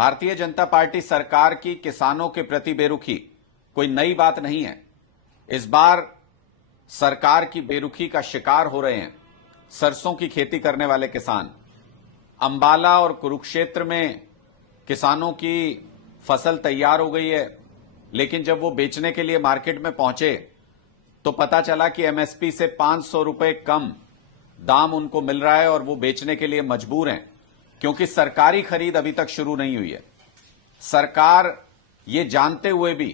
Bharatiya Janata party सरकार की किसानों के प्रति बेरुखी कोई नई बात नहीं है। इस बार सरकार की बेरुखी का शिकार हो रहे हैं सरसों की खेती करने वाले किसान। अंबाला और कुरुक्षेत्र में किसानों की फसल तैयार हो गई है, लेकिन जब वो बेचने के लिए मार्केट में पहुंचे तो पता चला कि एमएसपी से 500 रुपए कम दाम उनको मिल रहा है और वो बेचने के लिए मजबूर हैं, क्योंकि सरकारी खरीद अभी तक शुरू नहीं हुई है। सरकार ये जानते हुए भी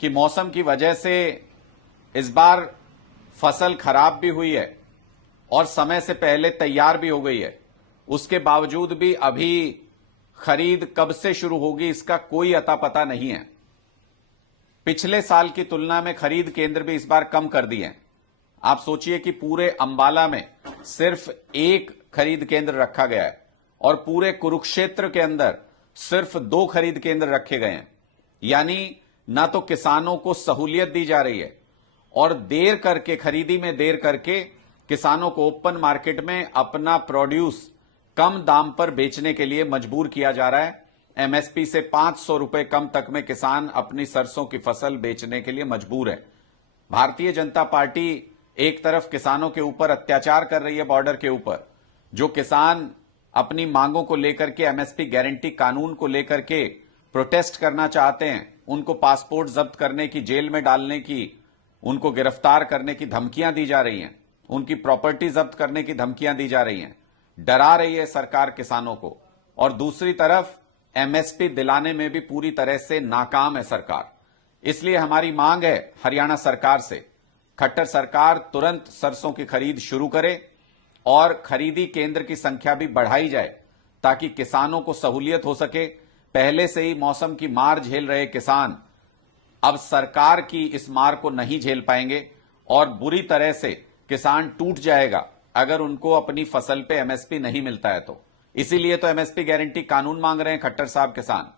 कि मौसम की वजह से इस बार फसल खराब भी हुई है और समय से पहले तैयार भी हो गई है, उसके बावजूद भी अभी खरीद कब से शुरू होगी इसका कोई अता पता नहीं है। पिछले साल की तुलना में खरीद केंद्र भी इस बार कम कर दिए हैं। आप सोचिए कि पूरे अंबाला में सिर्फ एक खरीद केंद्र रखा गया है और पूरे कुरुक्षेत्र के अंदर सिर्फ 2 खरीद केंद्र रखे गए हैं। यानी ना तो किसानों को सहूलियत दी जा रही है और देर करके, खरीदी में देर करके किसानों को ओपन मार्केट में अपना प्रोड्यूस कम दाम पर बेचने के लिए मजबूर किया जा रहा है। एमएसपी से 500 रुपए कम तक में किसान अपनी सरसों की फसल बेचने के लिए मजबूर है। भारतीय जनता पार्टी एक तरफ किसानों के ऊपर अत्याचार कर रही है बॉर्डर के ऊपर। जो किसान अपनी मांगों को लेकर के, एमएसपी गारंटी कानून को लेकर के प्रोटेस्ट करना चाहते हैं, उनको पासपोर्ट जब्त करने की, जेल में डालने की, उनको गिरफ्तार करने की धमकियां दी जा रही हैं, उनकी प्रॉपर्टी जब्त करने की धमकियां दी जा रही हैं, डरा रही है सरकार किसानों को। और दूसरी तरफ एमएसपी दिलाने में भी पूरी तरह से नाकाम है सरकार। इसलिए हमारी मांग है हरियाणा सरकार से, खट्टर सरकार तुरंत सरसों की खरीद शुरू करे और खरीदी केंद्र की संख्या भी बढ़ाई जाए ताकि किसानों को सहूलियत हो सके। पहले से ही मौसम की मार झेल रहे किसान अब सरकार की इस मार को नहीं झेल पाएंगे और बुरी तरह से किसान टूट जाएगा अगर उनको अपनी फसल पे एमएसपी नहीं मिलता है तो। इसीलिए तो एमएसपी गारंटी कानून मांग रहे हैं खट्टर साहब किसान।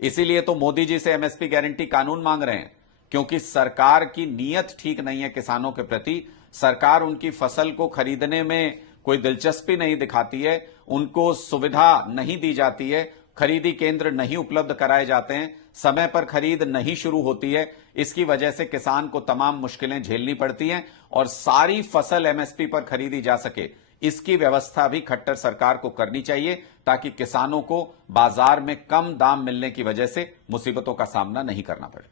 इसीलिए तो मोदी जी से एमएसपी गारंटी कानून मांग रहे हैं, क्योंकि सरकार की नीयत ठीक नहीं है किसानों के प्रति। सरकार उनकी फसल को खरीदने में कोई दिलचस्पी नहीं दिखाती है, उनको सुविधा नहीं दी जाती है, खरीदी केंद्र नहीं उपलब्ध कराए जाते हैं, समय पर खरीद नहीं शुरू होती है। इसकी वजह से किसान को तमाम मुश्किलें झेलनी पड़ती हैं और सारी फसल एमएसपी पर खरीदी जा सके, इसकी व्यवस्था भी खट्टर सरकार को करनी चाहिए ताकि किसानों को बाजार में कम दाम मिलने की वजह से मुसीबतों का सामना नहीं करना पड़े।